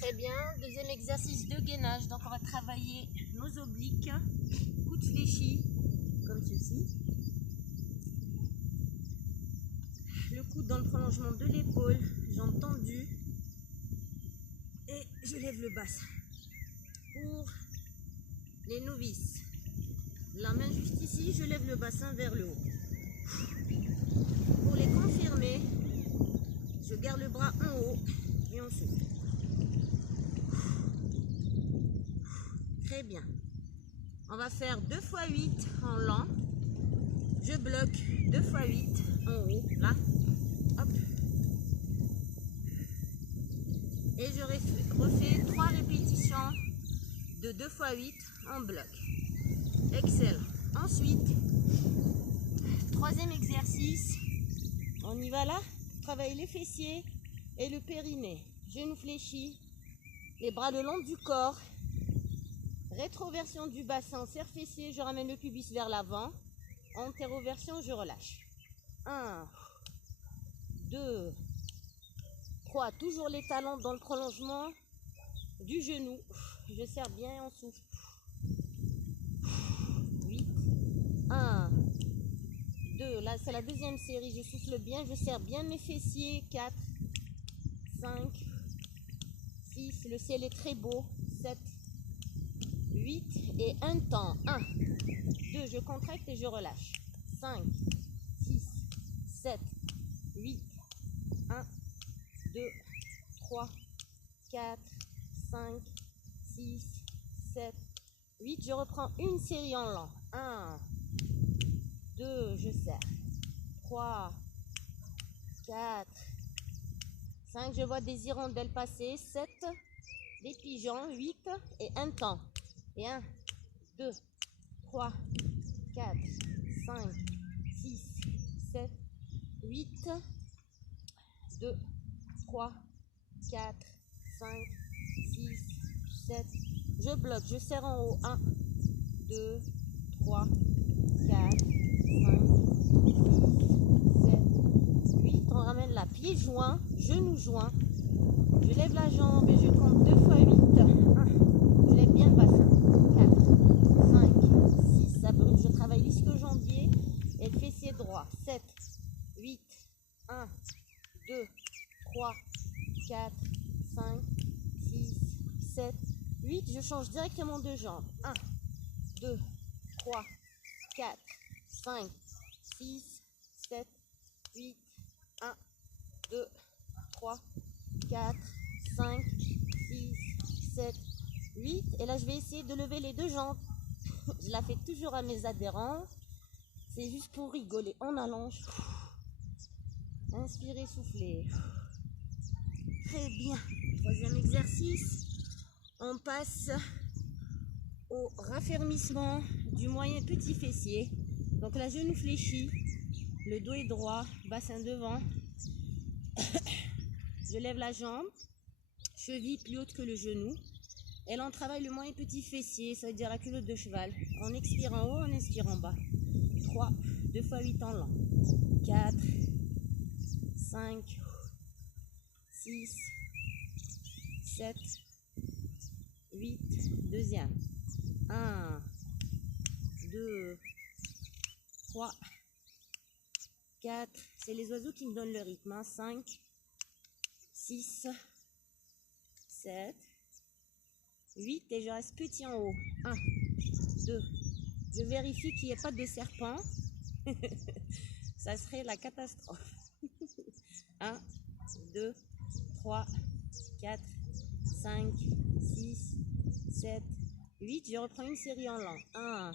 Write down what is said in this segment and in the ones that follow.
Très bien, deuxième exercice de gainage. Donc on va travailler nos obliques, coudes fléchis, comme ceci. Le coude dans le prolongement de l'épaule, jambes tendues. Et je lève le bassin. Pour les novices, la main juste ici, je lève le bassin vers le haut. Pour les confirmés, je garde le bras en haut et on souffle. Très bien. On va faire 2 x 8 en lent. Je bloque 2 x 8 en haut, là. Hop. Et je refais 3 répétitions de 2 x 8 en bloc. Excellent. Ensuite, troisième exercice. On y va là. Travaille les fessiers et le périnée. Genoux fléchis, les bras le long du corps. Rétroversion du bassin, serre fessier, je ramène le pubis vers l'avant. Antéroversion, je relâche. 1, 2, 3. Toujours les talons dans le prolongement du genou. Je serre bien et on souffle. 8, 1, 2. Là, c'est la deuxième série. Je souffle bien, je serre bien mes fessiers. 4, 5, 6. Le ciel est très beau. 7, 8 et un temps. 1, 2, je contracte et je relâche. 5, 6, 7, 8, 1, 2, 3, 4, 5, 6, 7, 8. Je reprends une série en lent. 1, 2, je serre. 3, 4, 5, je vois des hirondelles passer. 7, des pigeons. 8 et un temps. Et 1, 2, 3, 4, 5, 6, 7, 8, 2, 3, 4, 5, 6, 7. Je bloque, je serre en haut. 1, 2, 3, 4, 5, 6, 7, 8. On ramène la pied joint, genou joint. Je lève la jambe et je compte 2 x 8. 1, je lève bien le bassin. 4, 5, 6, ça brûle. Je travaille l'ischio-jambier et le fessier droit. 7, 8, 1, 2, 3, 4, 5, 6, 7, 8. Je change directement de jambe. 1, 2, 3, 4, 5, 6, 7, 8, 1, 2, 3, 4, 5, 6, 7, 8. Et là, je vais essayer de lever les deux jambes. Je la fais toujours à mes adhérents. C'est juste pour rigoler. On allonge. Inspirez, soufflez. Très bien. Troisième exercice. On passe au raffermissement du moyen petit fessier. Donc la genou fléchi. Le dos est droit. Bassin devant. Je lève la jambe. Cheville plus haute que le genou. Et là, on travaille le moyen petit fessier, ça veut dire la culotte de cheval. On expire en haut, on inspire en bas. 3, 2 x 8 en lent. 4, 5, 6, 7, 8. Deuxième. 1, 2, 3, 4. C'est les oiseaux qui me donnent le rythme. 5, 6, 7, 8 et je reste petit en haut. 1, 2. Je vérifie qu'il n'y ait pas de serpent. Ça serait la catastrophe. 1, 2, 3, 4, 5, 6, 7, 8. Je reprends une série en lent. 1,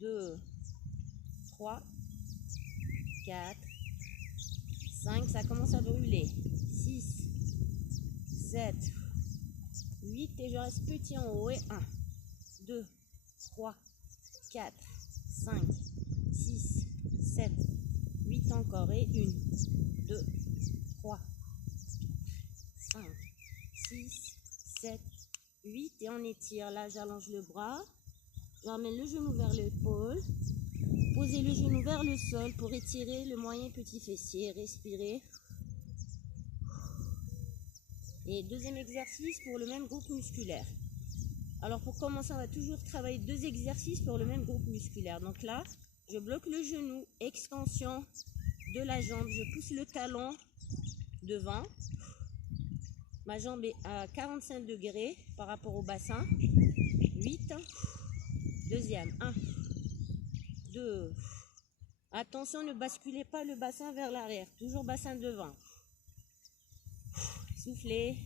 2, 3, 4, 5. Ça commence à brûler. 6, 7, 8 et je reste petit en haut et 1, 2, 3, 4, 5, 6, 7, 8 encore et 1, 2, 3, 5, 6, 7, 8 et on étire. Là, j'allonge le bras, je ramène le genou vers l'épaule, posez le genou vers le sol pour étirer le moyen petit fessier, respirez. Et deuxième exercice pour le même groupe musculaire. Alors pour commencer, on va toujours travailler 2 exercices pour le même groupe musculaire. Donc là, je bloque le genou, extension de la jambe, je pousse le talon devant. Ma jambe est à 45 degrés par rapport au bassin. 8. Deuxième. 1, 2. Attention, ne basculez pas le bassin vers l'arrière. Toujours bassin devant. Soufflez.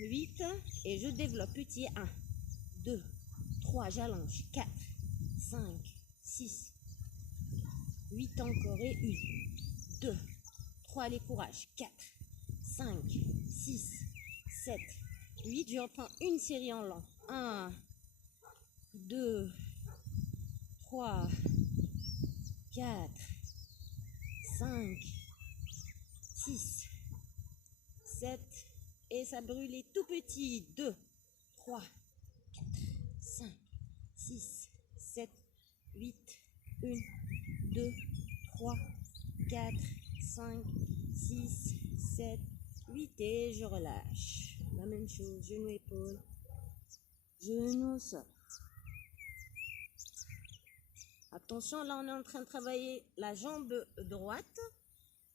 8. Et je développe. Petit. 1, 2, 3. J'allonge. 4, 5, 6. 8 encore. Et 1, 2, 3. Allez, courage. 4, 5, 6, 7, 8. Je reprends une série en lent. 1, 2, 3, 4, 5, 6, 7. Et ça brûle les tout petits. 2, 3, 4, 5, 6, 7, 8. 1, 2, 3, 4, 5, 6, 7, 8. Et je relâche. La même chose. Genou, épaule. Genou, sol. Attention, là on est en train de travailler la jambe droite.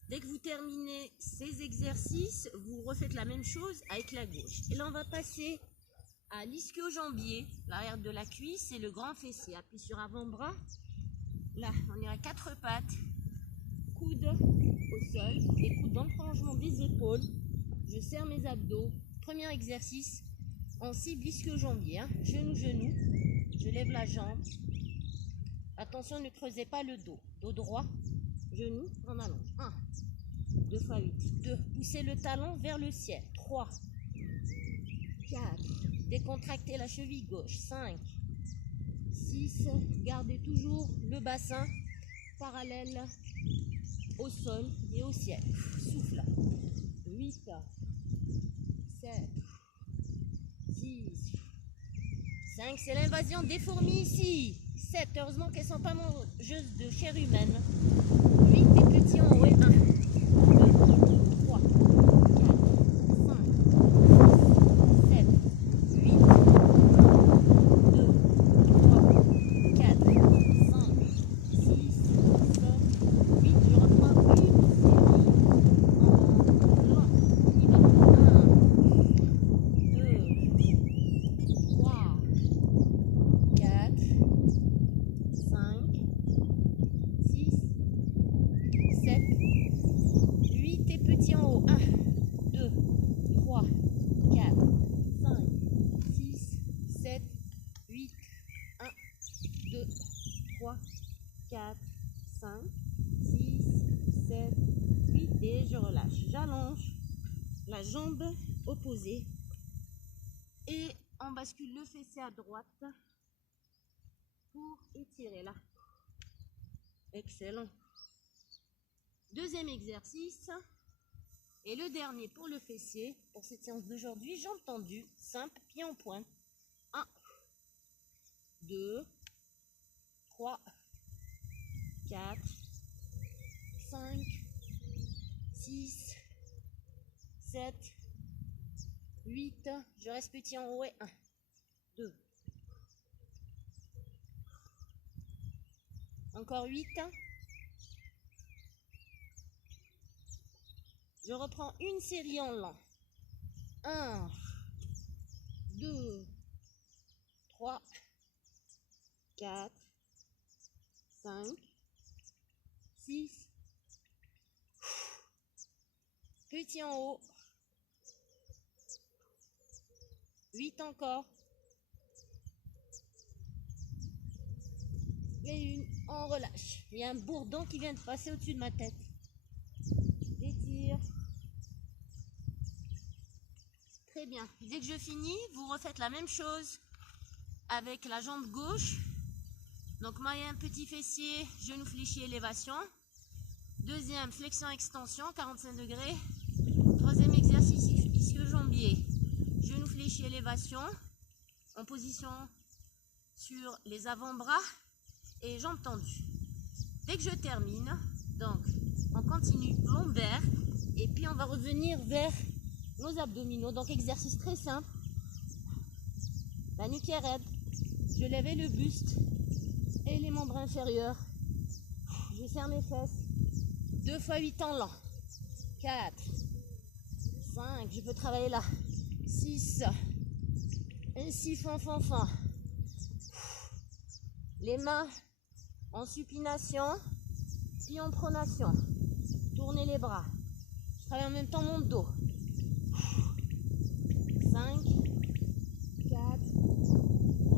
Dès que vous terminez ces exercices, vous refaites la même chose avec la gauche. Et là on va passer à l'ischio-jambier, l'arrière de la cuisse et le grand fessier. Appuie sur avant-bras. Là, on est à 4 pattes. Coude au sol, les coudes dans le prolongement des épaules. Je serre mes abdos. Premier exercice, on cible l'ischio-jambier. Genou, genou. Je lève la jambe. Attention, ne creusez pas le dos. Dos droit, genou, en allonge. 1, 2 fois 8. 2. Poussez le talon vers le ciel. 3, 4. Décontractez la cheville gauche. 5, 6. Gardez toujours le bassin parallèle au sol et au ciel. Souffle. 8, 7, 6, 5. C'est l'invasion des fourmis ici. 7. Heureusement qu'elles ne sont pas mangeuses de chair humaine. 8 et petits en haut. 1, 2, 3, 4, 5, 7, 8. 2, 3, 4, 5, 6, 7, 8. Je reprends une série en long. On y va. 1, 2, 3, 4, 5, 6, 7, 8 et petit en haut. 1, 2, 3, 4, 5, 6, 7, 8. 1, 2, 3, 4, 5, 6, 7, 8. Et je relâche. J'allonge la jambe opposée. Et on bascule le fessier à droite pour étirer là. Excellent. Deuxième exercice. Et le dernier pour le fessier, pour cette séance d'aujourd'hui, jambes tendues, simple, pied en pointe. 1, 2, 3, 4, 5, 6, 7, 8. Je reste petit en haut. 1, 2. Encore 8. Je reprends une série en lent. 1, 2, 3, 4, 5, 6. Petit en haut. 8 encore. Et une, on relâche. Il y a un bourdon qui vient de passer au-dessus de ma tête. Étire. Très bien. Dès que je finis, vous refaites la même chose avec la jambe gauche. Donc moyen petit fessier, genou fléchi, élévation. Deuxième, flexion, extension, 45 degrés. Troisième exercice, ischio-jambier. Genou fléchi, élévation. En position sur les avant-bras et jambes tendues. Dès que je termine, donc on continue lombaire et puis on va revenir vers nos abdominaux. Donc exercice très simple. La nuque est raide. Je lève le buste et les membres inférieurs. Je serre mes fesses. 2 fois 8 en lent. 4, 5, je peux travailler là. 6, ainsi, fan. Les mains en supination, puis en pronation. Tournez les bras. Je travaille en même temps mon dos. 5, 4,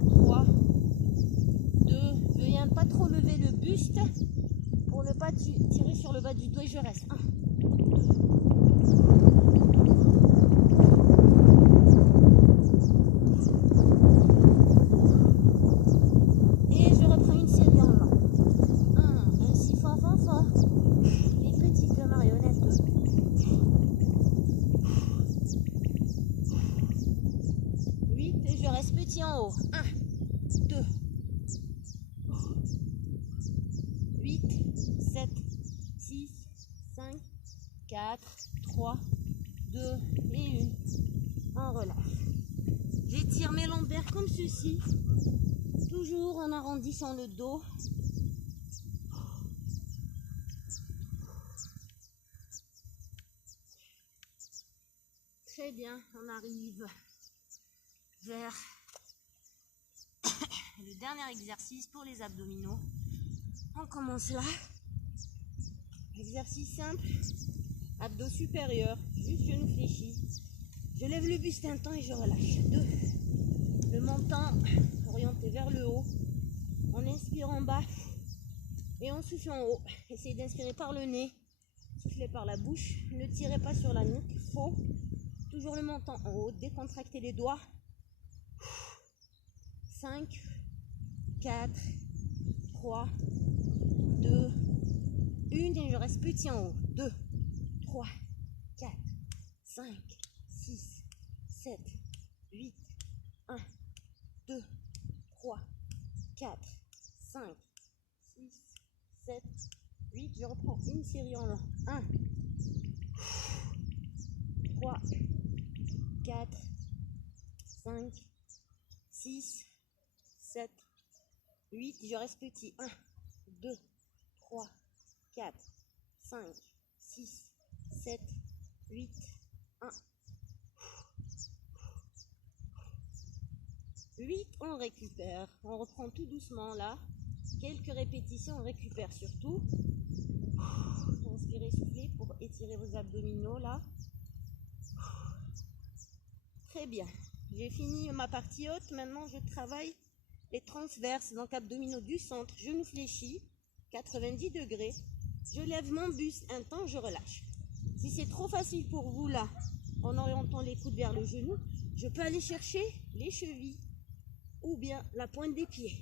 3, 2. Veuillez ne pas trop lever le buste pour ne pas tirer sur le bas du dos et je reste. 1, 2. Et je reprends une série en lent. 1, ainsi, fan. Les petites marionnettes. 8 et je reste petit en haut. 1, 2, 8, 7, 6, 5, 4, 3, 2 et 1. On relâche. J'étire mes lombaires comme ceci. Toujours en arrondissant le dos. Très bien, on arrive vers le dernier exercice pour les abdominaux. On commence là. Exercice simple. Abdos supérieurs, juste genou fléchi. Je lève le buste un temps et je relâche. 2. Le menton orienté vers le haut. On inspire en bas et on souffle en haut. Essayez d'inspirer par le nez, soufflez par la bouche. Ne tirez pas sur la nuque, faux. Toujours le menton en haut, décontractez les doigts. 5, 4, 3, 2, 1 et je reste petit en haut. 2, 3, 4, 5, 6, 7, 8, 1, 2, 3, 4, 5, 6, 7, 8. Je reprends une série en lent. 1, 3, 4, 5, 6, 7, 8. Je reste petit. 1, 2, 3, 4, 5, 6, 7, 8, 1. 8, on récupère. On reprend tout doucement là. Quelques répétitions, on récupère surtout. Inspirez, soufflez pour étirer vos abdominaux là. Très bien. J'ai fini ma partie haute. Maintenant, je travaille les transverses. Donc, abdominaux du centre, genoux fléchis, 90 degrés. Je lève mon buste un temps, je relâche. Si c'est trop facile pour vous là, en orientant les coudes vers le genou, je peux aller chercher les chevilles ou bien la pointe des pieds.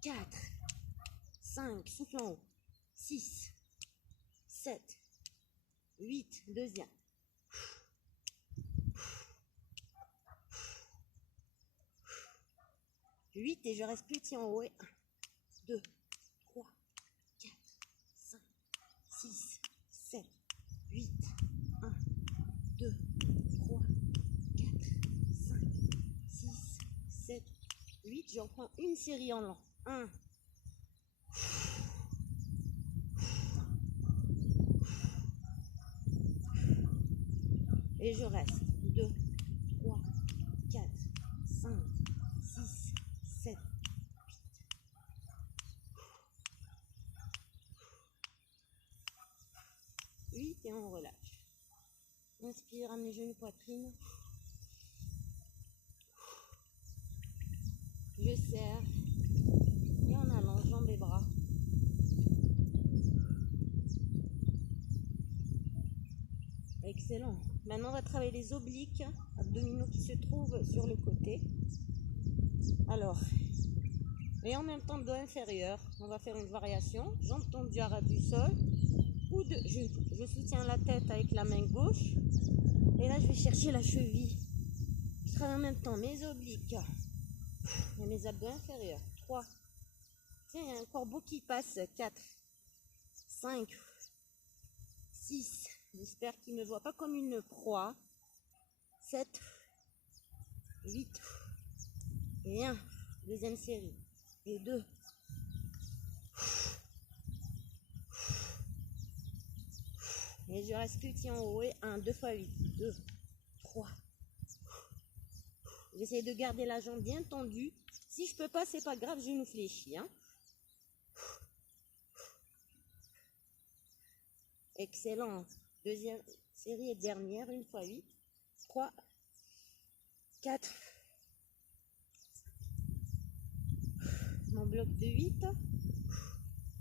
4, 5, souffle en haut. 6, 7, 8, deuxième. 8 et je reste petit en haut. 1, 2, 3, 4, 5, 6, 7, 8, 1, 2, 3, 4, 5, 6, 7, 8. Je reprends une série en lent. 1, et je reste. 2, 3, 4, 5, 6, 7, 8 et on relâche. Inspire, amenez genoux, poitrine. Je serre et on allonge jambes et bras. Excellent. Maintenant, on va travailler les obliques, abdominaux qui se trouvent sur le côté. Alors, et en même temps, dos inférieur, on va faire une variation. Jambes tendues à ras du sol. Je soutiens la tête avec la main gauche. Et là, je vais chercher la cheville. Je travaille en même temps mes obliques et mes abdos inférieurs. 3. Tiens, il y a un corbeau qui passe. 4, 5, 6. J'espère qu'il ne me voit pas comme une proie. 7, 8 et 1. Deuxième série. Et 2. Et je reste petit en haut. Et 1, 2 fois 8. 2, 3. J'essaie de garder la jambe bien tendue. Si je peux pas, c'est pas grave, genou fléchi. Hein. Excellent. Deuxième série et dernière, 1 fois 8. 3, 4. Mon bloc de 8.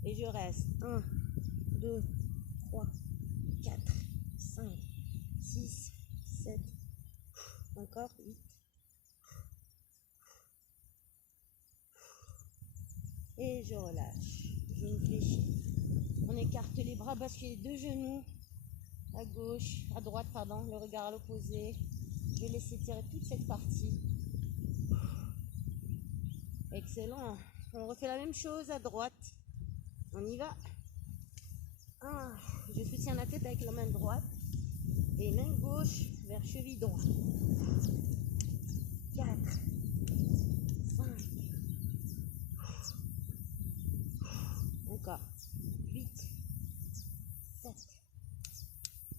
Et je reste 1, 2, 3, 4, 5, 6, 7. Encore 8. Et je relâche. Genou fléchi. On écarte les bras, bascule les deux genoux à gauche, à droite, pardon, le regard à l'opposé. Je laisse étirer toute cette partie. Excellent. On refait la même chose à droite. On y va. Je soutiens la tête avec la main droite et main gauche vers cheville droite. 4, 5, encore 8, 7,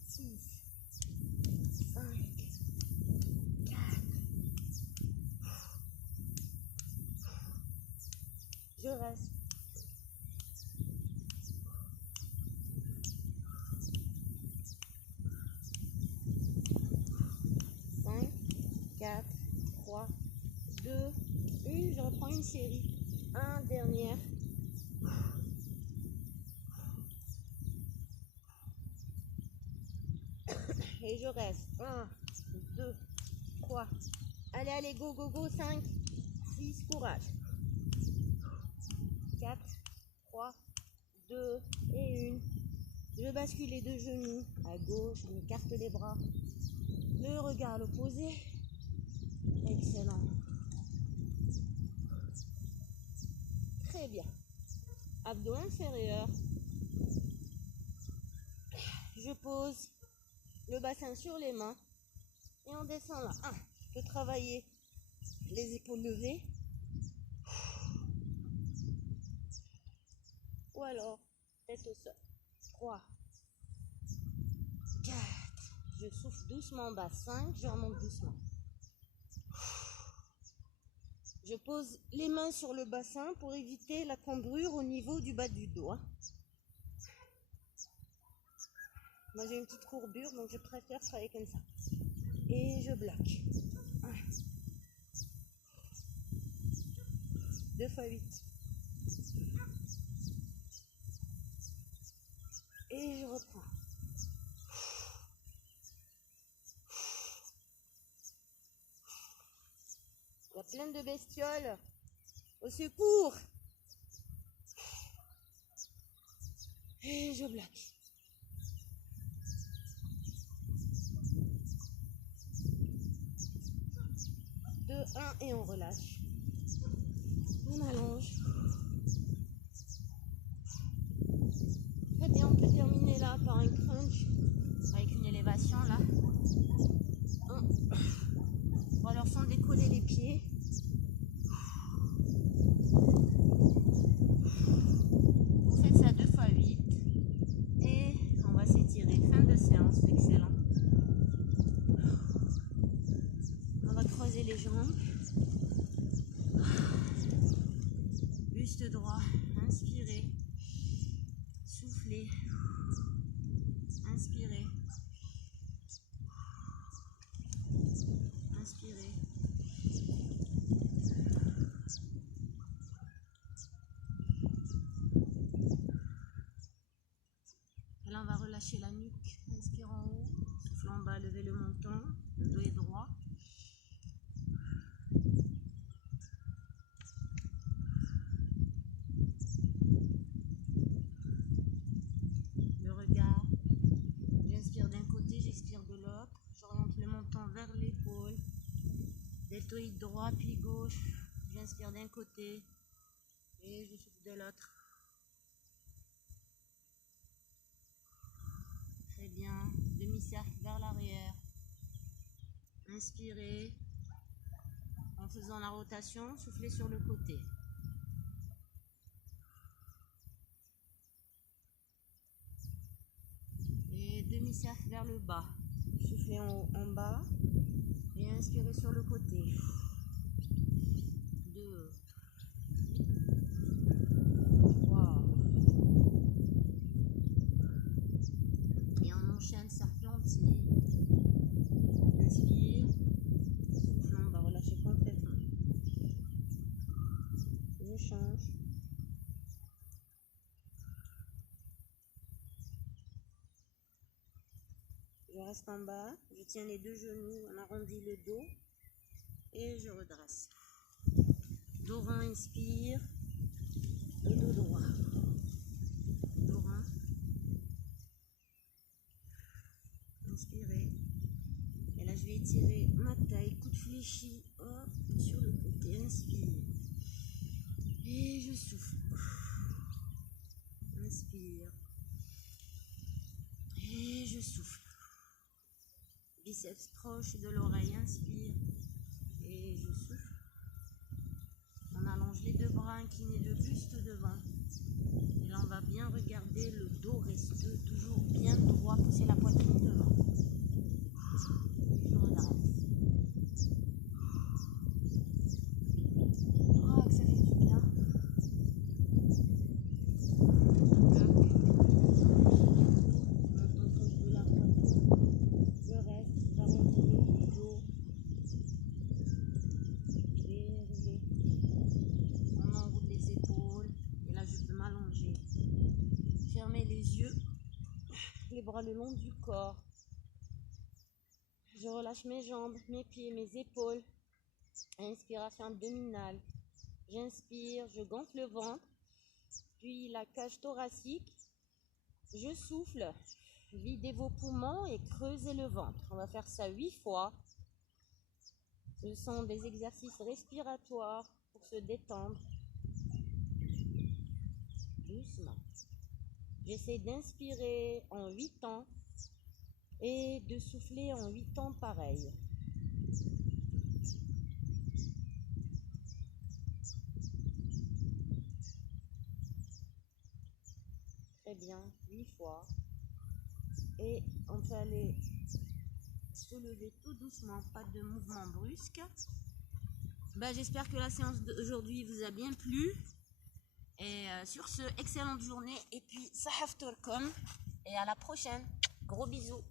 6, 5, 4. Je reste. 5, 4, 3, 2, 1. Je reprends une série. 1, dernière. Et je reste. 1, 2, 3. Allez, allez, go, go, go. 5, 6, courage. 4, 3, 2 et 1. Je bascule les deux genoux à gauche, on écarte les bras. Le regard à l'opposé. Excellent. Très bien. Abdos inférieurs. Je pose le bassin sur les mains et on descend là. Je peux travailler les épaules levées. Ou alors, tête au sol. 3, 4. Je souffle doucement en bas. 5, je remonte doucement. Je pose les mains sur le bassin pour éviter la cambrure au niveau du bas du dos. Moi j'ai une petite courbure, donc je préfère travailler comme ça. Et je bloque. 2 fois 8. Et je reprends. Il y a plein de bestioles. Au secours. Et je bloque. 2, 1 et on relâche. On allonge. Très bien, on peut terminer là par un crunch avec une élévation là. On va leur faire décoller les pieds. Vous faites ça 2 fois 8 et on va s'étirer. Fin de séance, excellent. On va creuser les jambes. Buste droit, inspirez, soufflez, inspirez, inspirez. Et là on va relâcher la nuque, inspire en haut, souffle en bas, levez le menton, le dos est droit. Le regard, j'inspire d'un côté, j'expire de l'autre, j'oriente le menton vers l'épaule, deltoïde droit puis gauche, j'inspire d'un côté et je souffle de l'autre. Très bien, demi-cercle vers l'arrière, Inspirez en faisant la rotation, soufflez sur le côté. Et demi-cercle vers le bas. Soufflez en bas et inspirez sur le côté. 2, 3. Et on enchaîne cercle entier. Inspire. Souffle en bas, relâchez complètement. Je change. Je reste en bas, je tiens les deux genoux, on arrondit le dos et je redresse. Dos rond, inspire et dos droit. Dos rond. Inspirez. Et là, je vais étirer ma taille, coude fléchi, hop, sur le côté. Inspire. Et je souffle. Inspire. Et je souffle. Biceps proche de l'oreille, inspire et je souffle. On allonge les deux bras, inclinez le buste devant. Et là on va bien regarder le dos reste toujours bien droit, pousser la poitrine devant. Je redresse. Oh, que ça fait du bien. Fermez les yeux, les bras le long du corps. Je relâche mes jambes, mes pieds, mes épaules. Inspiration abdominale. J'inspire, je gonfle le ventre, puis la cage thoracique. Je souffle, videz vos poumons et creusez le ventre. On va faire ça 8 fois. Ce sont des exercices respiratoires pour se détendre. Doucement. J'essaie d'inspirer en 8 temps et de souffler en 8 temps pareil. Très bien, 8 fois. Et on peut aller se lever tout doucement, pas de mouvement brusque. J'espère que la séance d'aujourd'hui vous a bien plu. Et sur ce, excellente journée et puis sahaf turkom et à la prochaine. Gros bisous.